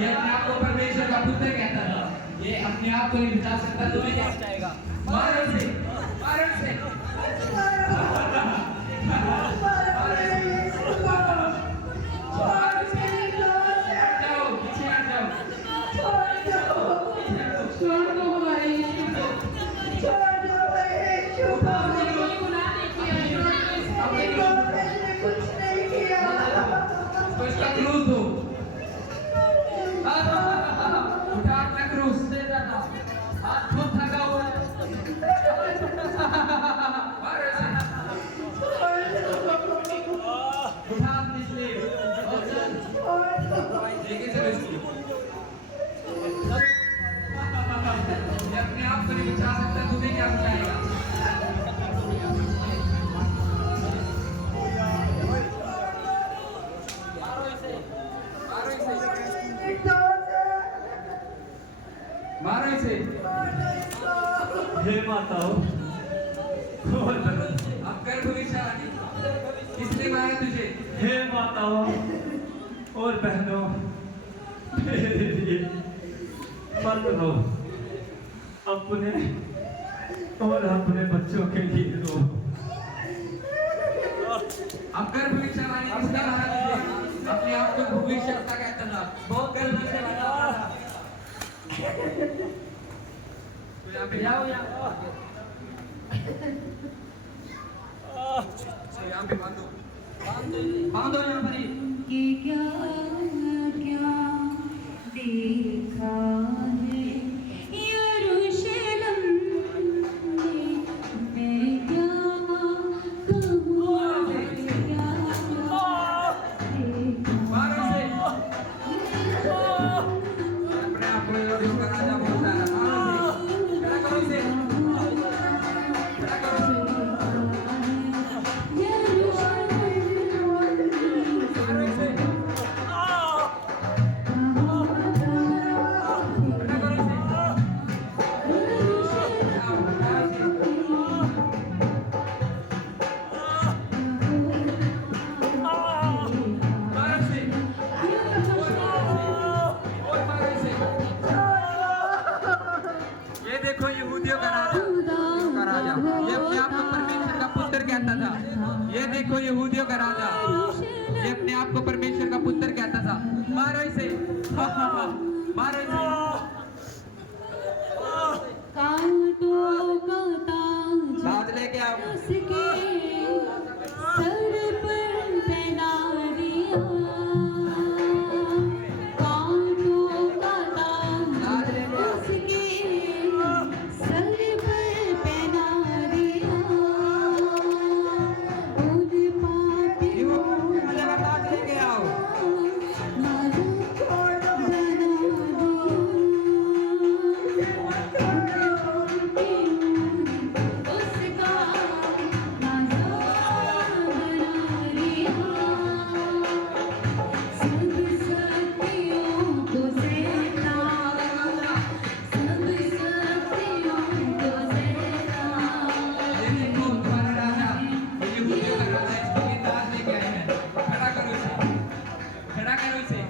ये अपने आप को परमेश्वर का पुत्र कहता था। ये अपने आप को नहीं बचा सकता, तुम्हें क्या बचाएगा? मारो इसे, मारो इसे। जाओ, पीछे हट जाओ। छोड़ दो हमारे यीशु को। छोड़ दो मेरे यीशु को। हमने कोई गुनाह नहीं किया। मैंने कुछ नहीं किया। तो इसका क्रूस दो। उठा अपना क्रूस दे देना। हाथ खूब थका हुआ है। मारो इसे। उठा अपनी स्लेव और चल। लेके चलो इसको। ये अपने आप को नहीं बचा सकता, तुम्हें क्या बचाएगा? मारो इसे, मारो इसे, मारो इसे। हे माताओं और बहनों, अब कर भविष्यवाणी। किसने मारा तुझे? हे माताओं और बहनों, मेरे लिए मत रो, अपने और अपने बच्चों के लिए रो। अब कर भविष्यवाणी। किसने मारा तुझे? अपने आप को भविष्यवक्ता कहता था। बहुत कर भविष्यवाणी। तो यहाँ पे जाओ, यहाँ पे बांधो, बांधो यहाँ पर ही। कि क्या क्या देखा है यरूशलेम में, मैं क्या कहूँ क्या देखा। मारो इसे। अपने आप को यहूदियों का राजा बोलता है। मारो इसे। खड़ा करो इसे। खड़ा करो इसे। मारो इसे। खड़ा करो इसे। आओ, आओ इसे। मारो इसे। और मारो इसे। ये देखो यहूदियों का राजा, ये अपने आप को परमेश्वर का पुत्र कहता था। ये देखो यहूदियों का राजा, ये अपने आप को परमेश्वर का पुत्र कहता था। मारो इसे। मारो इसे। कांटों का ताज साथ लेके आओ। उसके सर पर पहना दिया। कांटों का ताज उसके सर पर पहना दिया। उन पापियों वाले का ताज लेके आओ। ये देखो तुम्हारा राजा, ये यहूदियों का राजा, इसको ये ताज लेके आए हैं। खड़ा करो इसे। खड़ा करो इसे।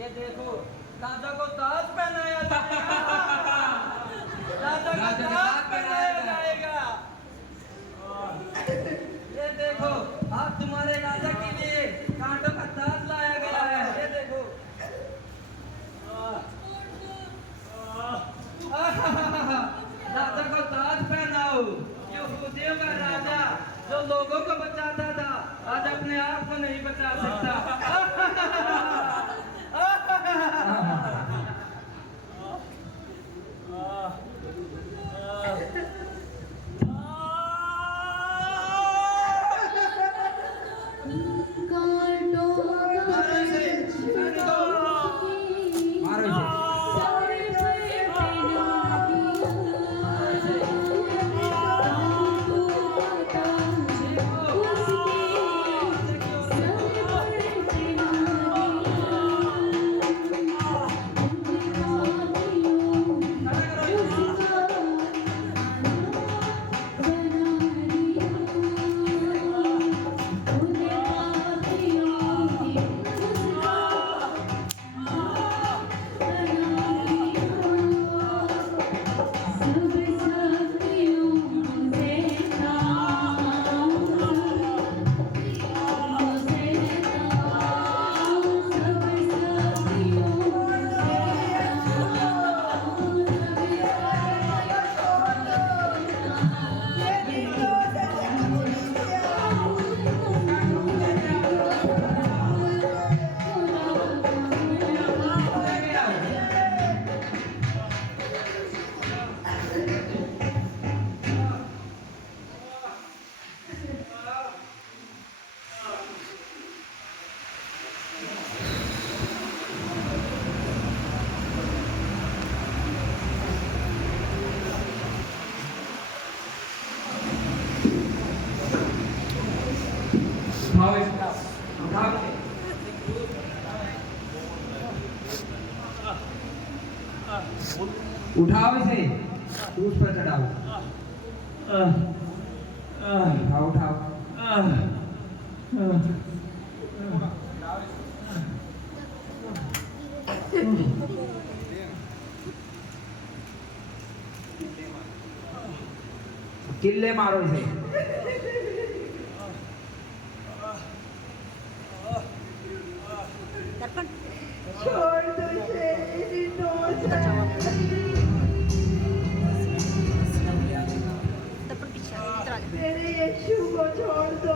ये देखो राजा को ताज पहनाया जाएगा। राजा को राजा को ताज ताज पहनाया पहनाया जाएगा। ये देखो आज तुम्हारे राजा के लिए कांटों का ताज लाया गया है। ये देखो राजा को ताज पहनाओ। यहूदियों का राजा जो लोगों को बचाता था, आज अपने आप को नहीं बचा सकता। उठाओ इसको, उठाओ इसे। उठाओ इसे, उस पर चढ़ाओ। उठाओ उठाओ। किल्ले मारो इसे। छोड़ दो इसे, निर्दोष है। मेरे यीशु को छोड़ दो।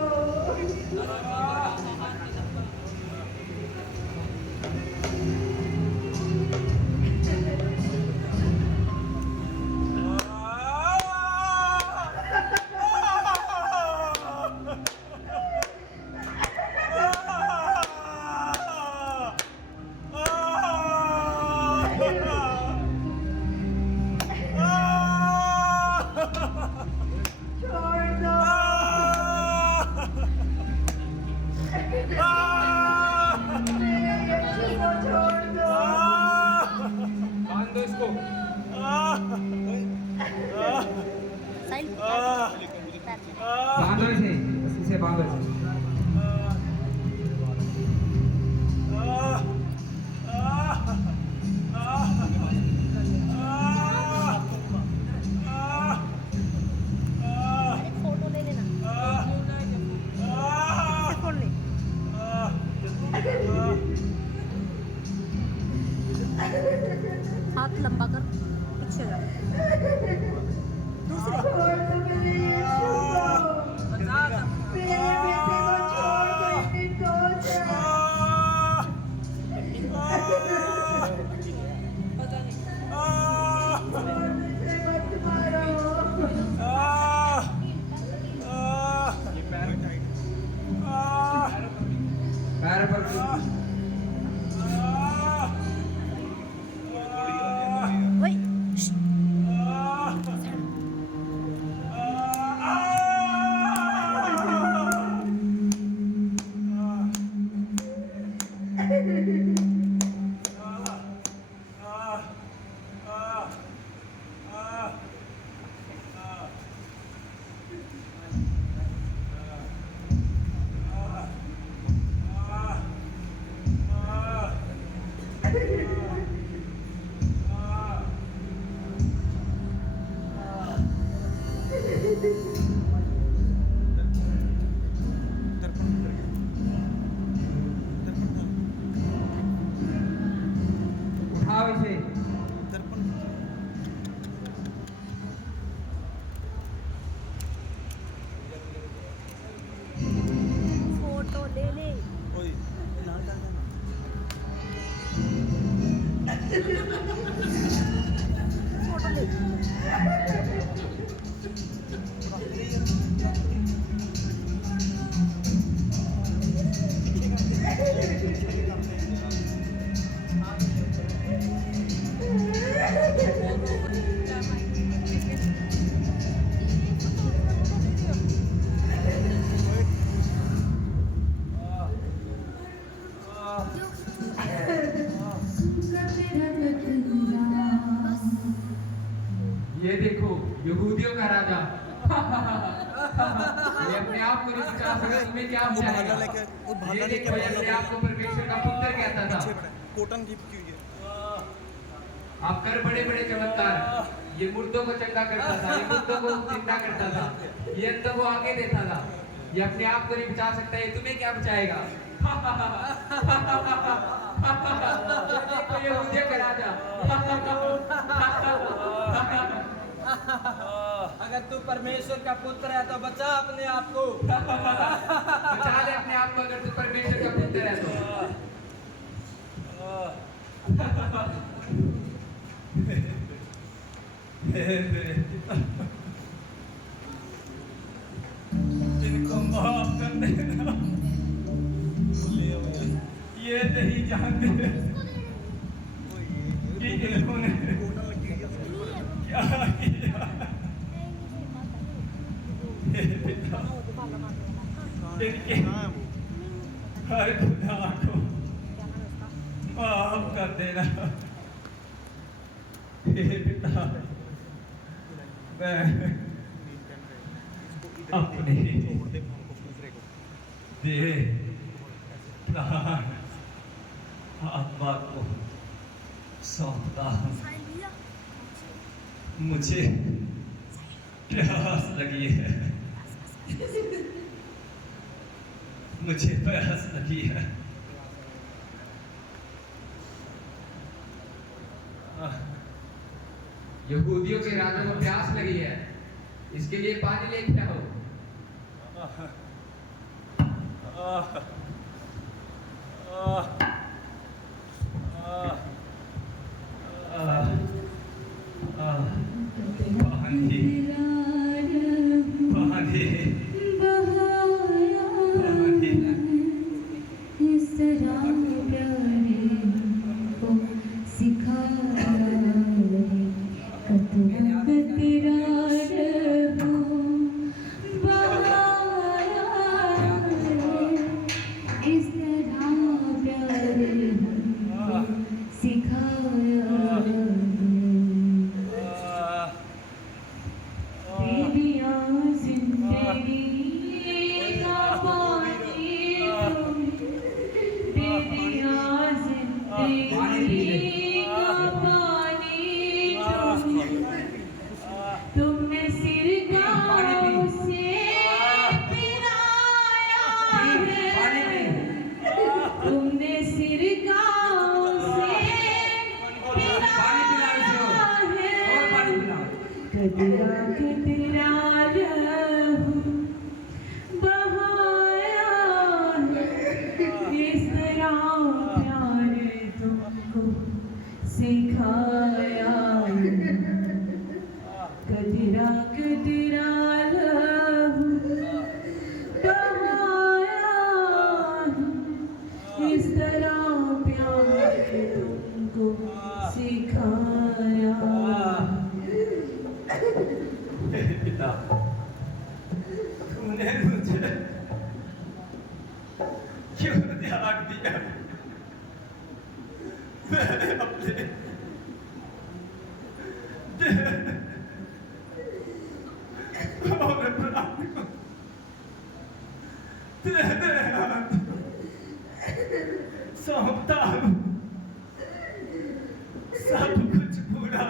छोड़ दो। मेरे यीशु को छोड़ दो। बांध दो इसको। बांधो इसे, इसे बांधो इसे। फोटो ले लेना फोन ले हाथ लंबा कर पीछे जा दूसरे छोड़ दो मेरे यीशु को। मेरे बेटे को छोड़ दो, निर्दोष है। इसे मत मारो। पैर पर वही उठाओ इसे। फोटो ले ले फोटो ले ये देखो यहूदियों का राजा। ये अपने आप को नहीं बचा सका, तुम्हें क्या बचाएगा? ये देखो, ये अपने आप को परमेश्वर का पुत्र कहता था। कॉटन की हुई है। आप कर बड़े बड़े चमत्कार, ये मुर्दों को चंगा करता था, ये मुर्दों को जिंदा करता था, ये अंधों को आगे देता था। ये अपने आप को नहीं बचा सकता, ये तुम्हें क्या बचाएगा? ये देखो यहूदियों का राजा। अगर तू परमेश्वर का पुत्र है तो बचा अपने आप को। बचा ले अपने आप को, अगर तू परमेश्वर का पुत्र है तो। इनको माफ कर देना, ये नहीं जानते कि इन्होंने क्या किया। हे पिता, इनके हर गुनाह को माफ कर देना। हे पिता, मैं अपने देह प्राण आत्मा को सौंपता हूँ। मुझे प्यास लगी है, मुझे प्यास लगी है। यहूदियों के राजा को प्यास लगी है, इसके लिए पानी लेके आओ। पानी पानी तुमने सिर गाँव से पिराया है, तुमने सिर गाँव से पिराया है, कतरा कतरा रहूं बहाया है, इस तरह प्यार तुमको सिखाया है, कतरा कतरा रहूं बहाया है, इस तरह प्यार तुमको सिखाया। पिता, तूने मुझे क्यों त्याग दिया? मैंने अपने और प्राण को तेरे हाथ सौंपता हूँ। सब कुछ पूरा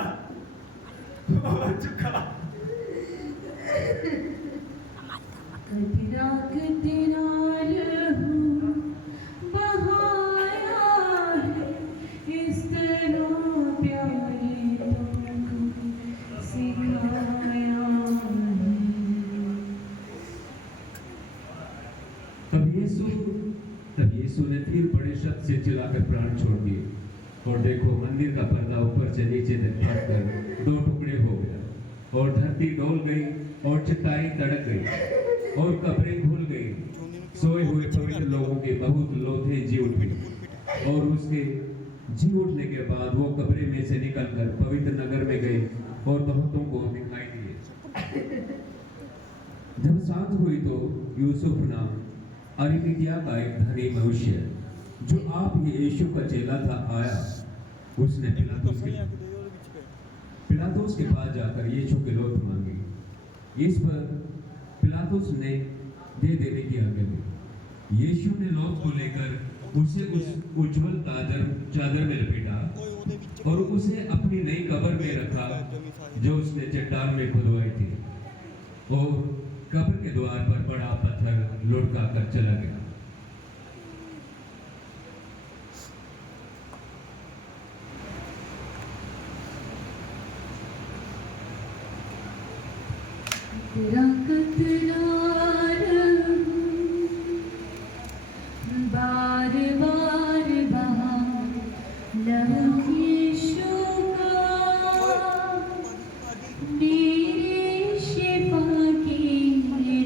हो चुका। कतरा कतरा रहूं बहाया है, इस तरह प्यार तुमको सिखाया है। तब यीशु ने फिर बड़े शब्द से चिल्लाकर प्राण छोड़ दिए, और देखो मंदिर का पर्दा ऊपर से नीचे तक फटकर 2 टुकड़े हो गया, और धरती डोल गई, और चट्टानें तड़क गई, और कब्रें खुल गई। सोए हुए पवित्र लोगों के बहुत लोथे जी उठे, और उसके जी उठने के बाद वो कब्रे में से निकलकर पवित्र नगर में गए और बहुतों को दिखाई दिए। जब सांझ हुई तो यूसुफ नाम अरिमतिया का एक धनी मनुष्य, जो आप ही यीशु का चेला था, आया। उसने पिलातुस के पास जाकर यीशु की लौट मांगी। इस पर पिलातुस ने दे देने की आज्ञा दी। यीशु ने लौट को लेकर उसे उस उज्जवल चादर में लपेटा और उसे अपनी नई कब्र में रखा, जो उसने चट्टान में खुदवाई थी, और कब्र के द्वार पर बड़ा पत्थर लुढ़का कर चला गया। कतरा कतरा रहूं बार बार बहा लहू यीशु का, मेरे शिफा के लिए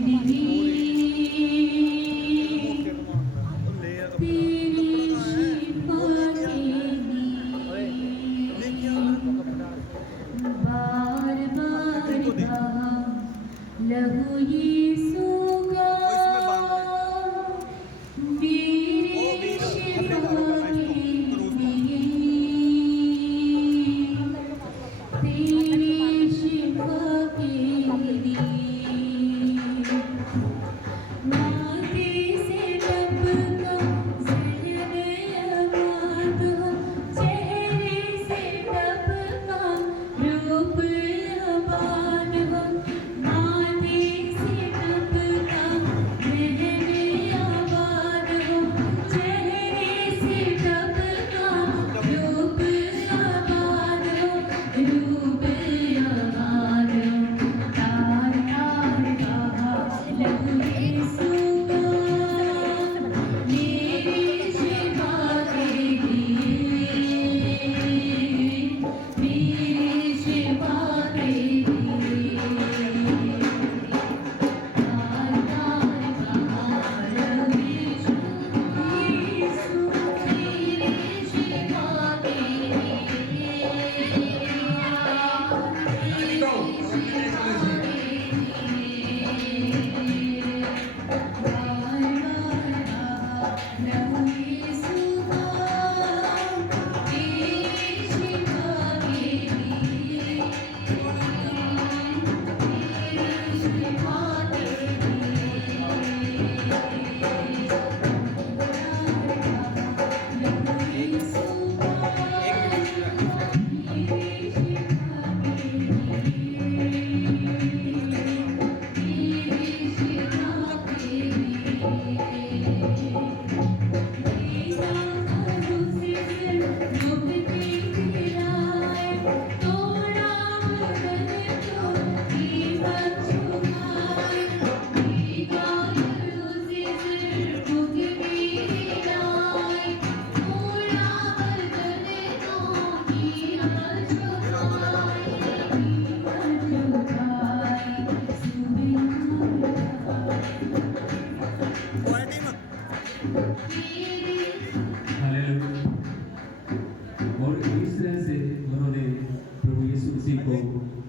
मसीह को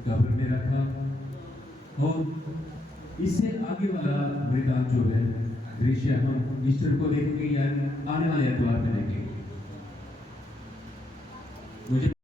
कब्र में रखा और इससे आगे वाला मैदान जो है दृश्य हम ईस्टर को देखेंगे या आने वाले एतवार में देखेंगे। मुझे